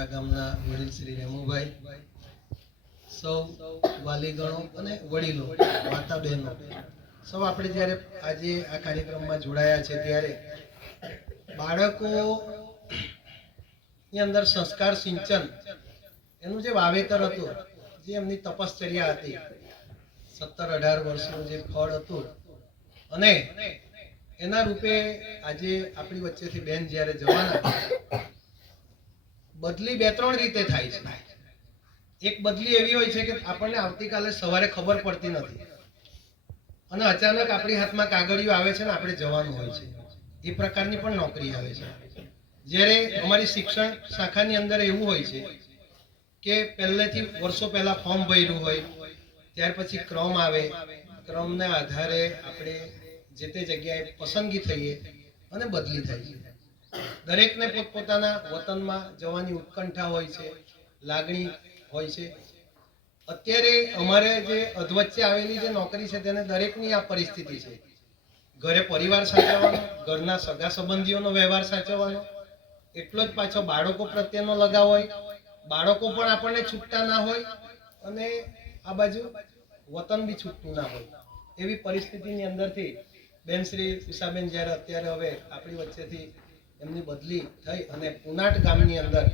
અમારા ગામના વડીલ શ્રી રેમુભાઈ, સૌ વાલીગણો અને વડીલો, માતા બહેનો, સૌ આપણે જ્યારે આજે આ કાર્યક્રમમાં જોડાયા છે ત્યારે બાળકોની અંદર સંસ્કાર સિંચન એનું જે વાવેતર હતું, જે એમની તપશ્ચર્યા હતી, 17-18 વર્ષનું જે ફળ હતું, અને એના રૂપે આજે આપણી વચ્ચેથી બેન જ્યારે જવાના, બદલી 2-3 રીતે થાય છે. એક બદલી એવી હોય છે કે આપણને આવતીકાલે સવારે ખબર પડતી નથી અને અચાનક આપણી હાથમાં કાગળિયો આવે છે ને આપણે જવાનું હોય છે. એ પ્રકારની પણ નોકરી આવે છે. જ્યારે અમારી શિક્ષણ શાખાની અંદર એવું હોય છે કે પહેલેથી વર્ષો પહેલા ફોર્મ ભર્યું હોય, ત્યાર પછી ક્રમ આવે, ક્રમને આધારે આપણે જે તે જગ્યાએ પસંદગી થઈએ અને બદલી થાય છે. દરેકને પોતપોતાના વતનમાં જવાની ઉત્કંઠા હોય છે, લાગણી હોય છે. અત્યારે અમારે જે અધવચ્ચે આવેલી જે નોકરી છે તેને દરેકની આ પરિસ્થિતિ છે. ઘરે પરિવાર સાચવવાનો, ઘરના સગા સંબંધીઓનો વ્યવહાર સાચવવાનો, એટલો જ પાછો બાળકો પ્રત્યેનો લગાવ હોય, બાળકો પણ આપણને છૂટતા ના હોય અને આ બાજુ વતન બી છૂટતું ના હોય. એવી પરિસ્થિતિની અંદરથી બેન શ્રી ઉષાબેન જ્યારે અત્યારે હવે આપણી વચ્ચેથી એમની બદલી થઈ અને પુનાટ ગામની અંદર,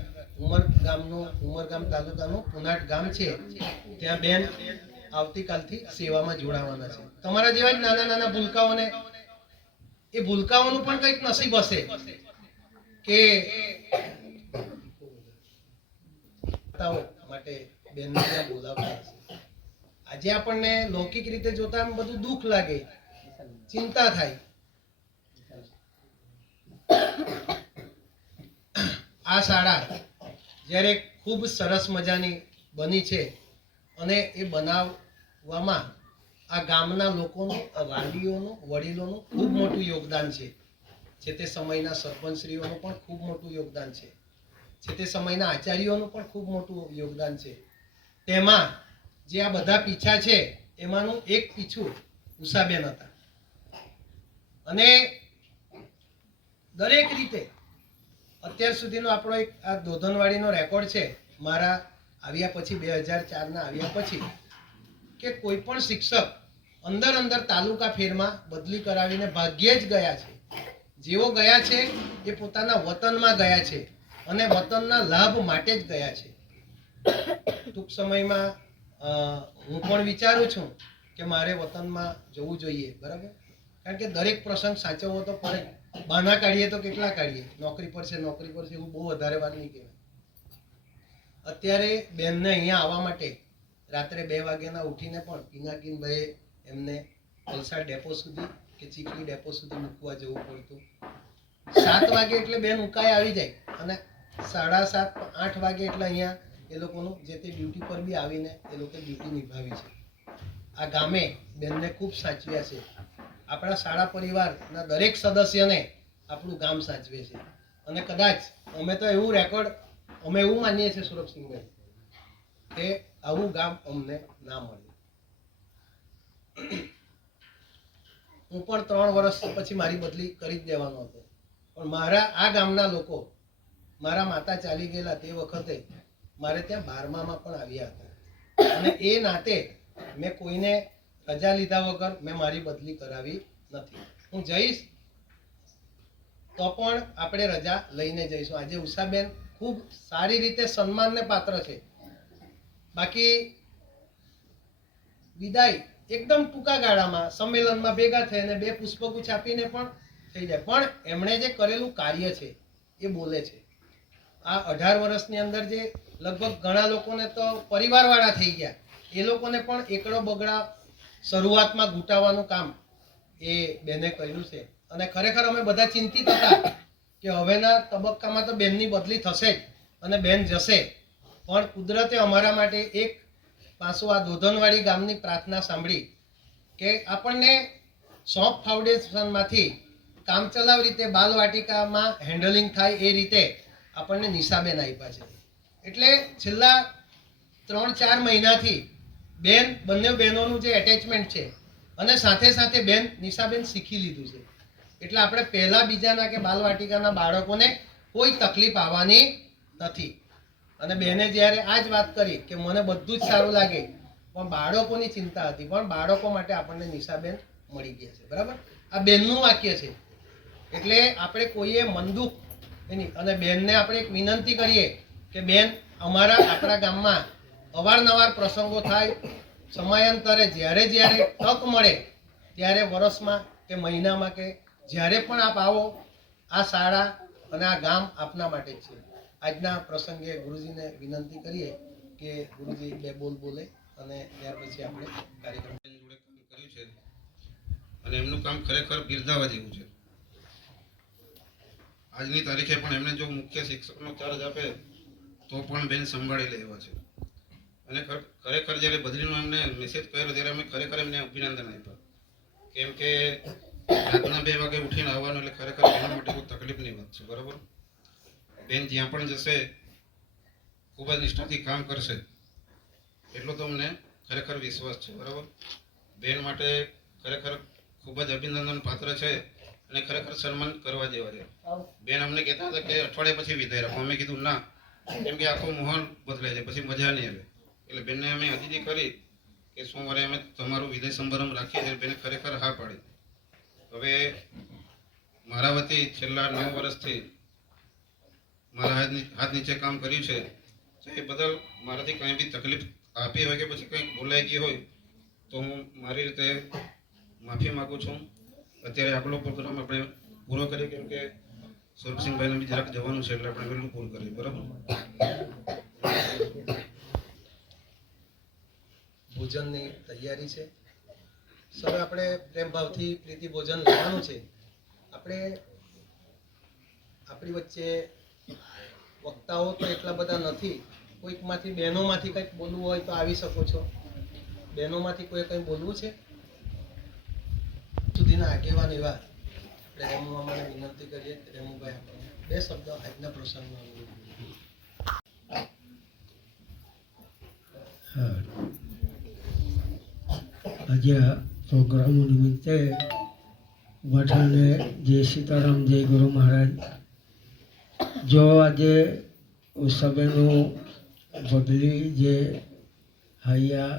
ઉમરગામ તાલુકાનું પુનાટ ગામ છે, ત્યાં બેન આવતીકાલથી સેવામાં જોડાવાના છે. તમારા જેવા જ નાના નાના ભૂલકાઓને, એ ભૂલકાઓનું પણ કંઈક નસીબ હશે કે માટે બેનને ત્યાં બોલાવતા હશે. આજે આપણને લૌકિક રીતે જોતા એમ બધું દુઃખ લાગે, ચિંતા થાય. આ શાળા જ્યારે ખૂબ સરસ મજાની બની છે અને એ બનાવવામાં આ ગામના લોકોનું, વાલીઓનું, વડીલોનું ખૂબ મોટું યોગદાન છે. જે તે સમયના સરપંચશ્રીઓનું પણ ખૂબ મોટું યોગદાન છે. જે તે સમયના આચાર્યોનું પણ ખૂબ મોટું યોગદાન છે. તેમાં જે આ બધા પીછા છે એમાંનું એક પીછું ઉષાબેન હતા અને દરેક રીતે અત્યાર સુધીનો આપણો એક આ દોધનવાડીનો રેકોર્ડ છે, મારા આવ્યા પછી 2004ના આવ્યા પછી, કે કોઈ પણ શિક્ષક અંદર તાલુકા ફેરમાં બદલી કરાવીને ભાગ્યે જ ગયા છે. જેઓ ગયા છે એ પોતાના વતનમાં ગયા છે અને વતનના લાભ માટે જ ગયા છે. ટૂંક સમયમાં હું પણ વિચારું છું કે મારે વતનમાં જવું જોઈએ, બરાબર? કારણ કે દરેક પ્રસંગ સાચવવો તો પડે. બહાના કાઢીએ તો કેટલા કાઢીએ, નોકરી પર છે એવું બહુ વધારે વાત નહીં કહેવાય. અત્યારે બેનને અહીંયા આવવા માટે રાત્રે 2 વાગ્યાના ઉઠીને પણ પિનાકીનભાઈ એમને વલસાડ ડેપો સુધી કે ચીખલી ડેપો સુધી મૂકવા જવું પડતું. 7 વાગે એટલે બેન ઉકાઈ આવી જાય અને 7:30-8 વાગે એટલે અહીંયા એ લોકોનું જે તે ડ્યુટી પર બી આવીને એ લોકો ડ્યુટી નિભાવી છે. આ ગામે બેનને ખૂબ સાચવ્યા છે. આપણા શાળા પરિવારના દરેક સદસ્યને આપણું ગામ સાચવે છે અને કદાચ અમે તો એવું રેકોર્ડ, અમે એવું માનીએ છીએ સુરભસિંહભાઈ કે આવું ગામ અમને ના મળે. હું પણ 3 વર્ષ પછી મારી બદલી કરી જ દેવાનો હતો, પણ મારા આ ગામના લોકો, મારા માતા ચાલી ગયેલા તે વખતે મારે ત્યાં 12મામાં પણ આવ્યા હતા અને એ નાતે મેં કોઈને રજા લીધા વગર મેં મારી બદલી કરાવી નથી. હું જઈશ તો પણ આપણે રજા લઈને જઈશું. આજે ઉષાબેન ખૂબ સારી રીતે સન્માનને પાત્ર છે. બાકી વિદાય એકદમ ટૂંકા ગાળામાં સંમેલનમાં ભેગા થઈને 2 પુષ્પગુચ્છ આપીને પણ થઈ જાય, પણ એમણે જે કરેલું કાર્ય છે એ બોલે છે. આ 18 વર્ષની અંદર જે લગભગ ઘણા લોકોને તો પરિવારવાળા થઈ ગયા, એ લોકોને પણ એકડો બગડા શરૂઆતમાં ઘૂંટાવાનું કામ એ બેને કર્યું છે. અને ખરેખર અમે બધા ચિંતિત હતા કે હવેના તબક્કામાં તો બેનની બદલી થશે જ અને બેન જશે, પણ કુદરતે અમારા માટે એક પાછું આ દોધનવાડી ગામની પ્રાર્થના સાંભળી કે આપણને શોપ ફાઉન્ડેશનમાંથી કામચલાઉ રીતે બાલવાટિકામાં હેન્ડલિંગ થાય એ રીતે આપણને નિશાબેન આપ્યા છે. એટલે છેલ્લા 3-4 મહિનાથી બેન, બંને બહેનોનું જે એટેચમેન્ટ છે અને સાથે સાથે બેન નિશાબેન શીખી લીધું છે. એટલે આપણે પહેલા બીજાના કે બાલવાટિકાના બાળકોને કોઈ તકલીફ આવવાની નથી. અને બેને જ્યારે આ જ વાત કરી કે મને બધું જ સારું લાગે, પણ બાળકોની ચિંતા હતી, પણ બાળકો માટે આપણને નિશાબેન મળી ગયા છે. બરાબર, આ બેનનું વાક્ય છે. એટલે આપણે કોઈએ મન દુઃખ એની, અને બેનને આપણે એક વિનંતી કરીએ કે બેન, આપણા ગામમાં અવારનવાર પ્રસંગો થાય, સમયાંતરે જ્યારે જ્યારે તક મળે ત્યારે વર્ષમાં કે મહિનામાં કે જ્યારે પણ આપ આવો, આ શાળા અને આ ગામ આપના માટે જ છે. આજના પ્રસંગે ગુરુજીને વિનંતી કરીએ કે ગુરુજી બે બોલ બોલે અને ત્યાર પછી આપણે કાર્યક્રમ જોડે કામ કર્યું છે અને એમનું કામ ખરેખર બિરદાવવા જેવું છે. આજની તારીખે પણ એમને જો મુખ્ય શિક્ષકનો ચાર્જ આપે તો પણ બેન સંભાળી લે એવા છે. અને ખરેખર જ્યારે બદલીનો એમને મેસેજ કર્યો ત્યારે અમે ખરેખર એમને અભિનંદન આપ્યા, કેમ કે રાતના 2 વાગે ઉઠીને આવવાનું એટલે ખરેખર એના માટે કોઈ તકલીફની વાત છે. બરાબર, બેન જ્યાં પણ જશે ખૂબ જ નિષ્ઠાથી કામ કરશે એટલો તો અમને ખરેખર વિશ્વાસ છે. બરાબર, બેન માટે ખરેખર ખૂબ જ અભિનંદન પાત્ર છે અને ખરેખર સન્માન કરવા જેવા છે. બેન અમને કહેતા હતા કે અઠવાડિયા પછી વિદાય રાખો. અમે કીધું ના, કેમ કે આખો માહોલ બદલાય છે, પછી મજા નહીં આવે. એટલે બેનને અમે હજી કરી કે સોમવારે અમે તમારું વિદાય સમારંભ રાખીએ છીએ. બેને ખરેખર હા પાડી. હવે મારા વતી છેલ્લા 9 વર્ષથી મારા હાથ નીચે કામ કર્યું છે, તો એ બદલ મારાથી કંઈ બી તકલીફ આપી હોય કે પછી કંઈક બોલાઈ ગઈ હોય તો હું મારી રીતે માફી માગું છું. અત્યારે આપણો પ્રોગ્રામ આપણે પૂરો કરીએ, કેમ કે સ્વરૂપસિંહભાઈને બી જરાક જવાનું છે, એટલે આપણે વહેલું પૂરું કરીએ. બરાબર, ભોજનની તૈયારી છે. સર, આપણે પ્રેમ ભાવથી પ્રીતિ ભોજન લેવાનું છે. આપણે આપણી વચ્ચે વક્તાઓ તો એટલા બધા નથી. કોઈકમાંથી બહેનોમાંથી કંઈક બોલવું હોય તો આવી શકો છો. બહેનોમાંથી કોઈ કંઈ બોલવું છે? સુધીના આગેવાન એવા આપણે રેમુ મામાને વિનંતી કરીએ કે રેમુભાઈ આપણને 2 શબ્દ આજના પ્રસંગમાં. આજે પ્રોગ્રામ નિમિત્તે બધાને જય સીતારામ, જય ગુરુ મહારાજ. જો આજે ઉષાબેનનું બદલી જે હૈયા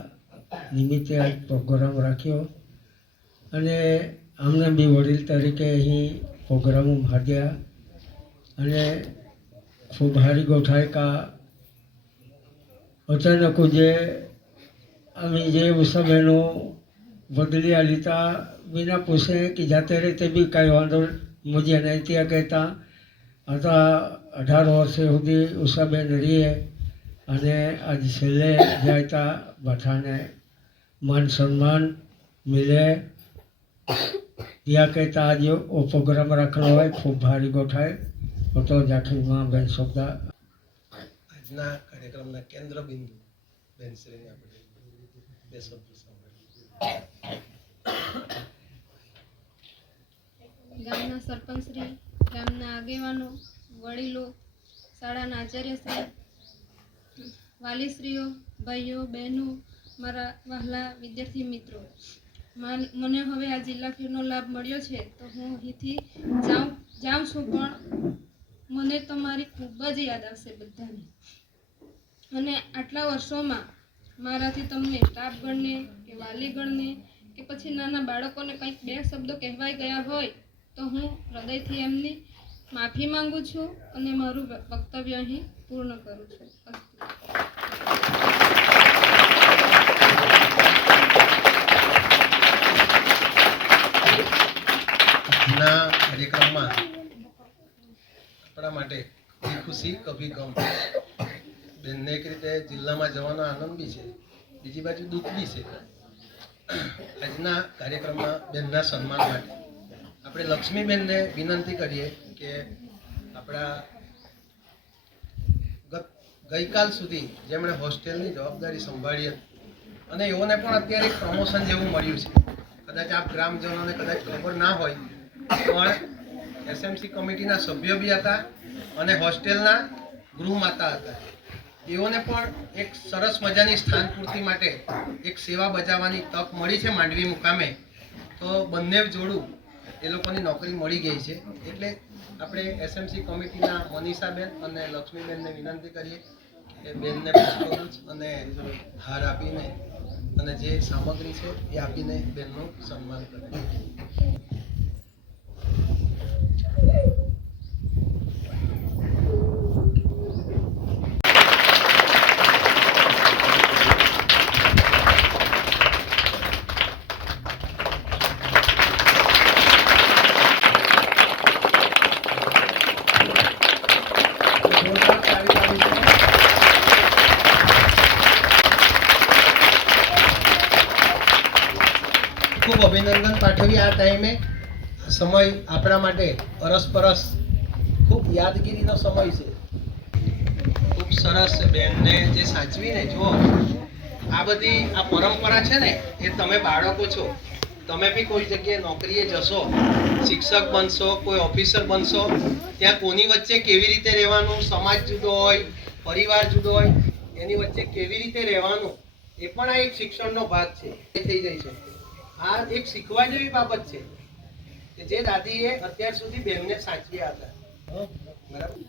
નિમિત્તે આજ પ્રોગ્રામ રાખ્યો અને અમને બી વડીલ તરીકે અહીં પ્રોગ્રામો ભાગ્યા અને ખૂબ હારી ગોઠાય કા અચાનક જે અમે જે ઉષાબેનો बदली आली था बिना पूछे कि जाते रहते भी कई वादो मुझे नहीं थी कहता आता 18 वर्ष सुधी उषाबेन रहीए અને આજ છેલ્લે જાયતા બધાને માન સન્માન મિલે ત્યાં કહેતા આજે ઓ પ્રોગ્રામ રાખેલો હોય ખૂબ ભારી ગોઠાય તો જાખીમાં બેન શબ્દ આજના કાર્યક્રમના કેન્દ્ર બિંદુ બેનશ્રીને આપણે 2 શબ્દ સાંભળીએ. ગામના સરપંચશ્રી, ગામના આગેવાનો, વડીલો, શાળાના આચાર્યશ્રી, વાલીશ્રીઓ, ભાઈઓ, બહેનો, મારા વહાલા વિદ્યાર્થી મિત્રો, મને હવે આ જિલ્લા ફેરનો લાભ મળ્યો છે તો હું અહીંથી જાઉં છું, પણ મને તમારી ખૂબ જ યાદ આવશે બધાને. અને આટલા વર્ષોમાં મારાથી તમને સ્ટાફગણને કે વાલીગણને કે પછી નાના બાળકોને કંઈક 2 શબ્દો કહેવાઈ ગયા હોય તો હું હૃદયથી એમની માફી માંગુ છું અને મારું વક્તવ્ય અહીં પૂર્ણ કરું છું. આજના કાર્યક્રમમાં આપણા માટે કભી ખુશી કભી ગમ. બેનને એક રીતે જિલ્લામાં જવાનો આનંદ બી છે, બીજી બાજુ દુઃખ બી છે. આજના કાર્યક્રમમાં બેનના સન્માન માટે આપણે લક્ષ્મીબેનને વિનંતી કરીએ કે આપણા ગઈકાલ સુધી જેમણે હોસ્ટેલની જવાબદારી સંભાળી હતી અને એઓને પણ અત્યારે એક પ્રમોશન જેવું મળ્યું છે. કદાચ આપ ગ્રામજનોને કદાચ ખબર ના હોય પણ એસએમસી કમિટીના સભ્ય બી હતા અને હોસ્ટેલના ગૃહમાતા હતા. એઓને પણ એક સરસ મજાની સ્થાન પૂર્તિ માટે એક સેવા બજાવવાની તક મળી છે માંડવી મુકામે. તો બંને જોડું એ લોકોની નોકરી મળી ગઈ છે. એટલે આપણે એસએમસી કમિટીના મનીષાબેન અને લક્ષ્મીબેનને વિનંતી કરીએ કે એ બેનને પુષ્પગુચ્છ અને હાર આપીને અને જે સામગ્રી છે એ આપીને બેનનું સન્માન કરે. જોરદાર તાળી પાડીશું. ખૂબ અભિનંદન પાઠવી. આ ટાઈમે સમય આપણા માટે અરસપરસ ખૂબ યાદગીરીનો સમય છે. ખૂબ સરસ બેનને જે સાચવીને જુઓ, આ બધી આ પરંપરા છે ને, એ તમે બાળકો છો, તમે બી કોઈ જગ્યાએ નોકરીએ જશો, શિક્ષક બનશો, કોઈ ઓફિસર બનશો, ત્યાં કોની વચ્ચે કેવી રીતે રહેવાનું, સમાજ જુદો હોય, પરિવાર જુદો હોય, એની વચ્ચે કેવી રીતે રહેવાનું, એ પણ આ એક શિક્ષણનો ભાગ છે. એ થઈ જાય છે. આ એક શીખવા જેવી બાબત છે કે જે દાદીએ અત્યાર સુધી બેનને સાચવ્યા હતા. બરાબર.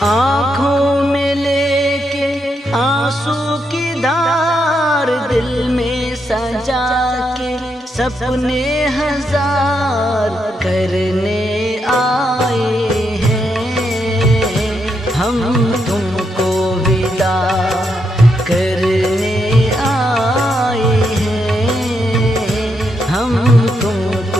आँखों में लेके आंसू की धार, दिल में सजा के सपने हजार करने आए हैं हम, तुमको विदा करने आए हैं हम, तुमको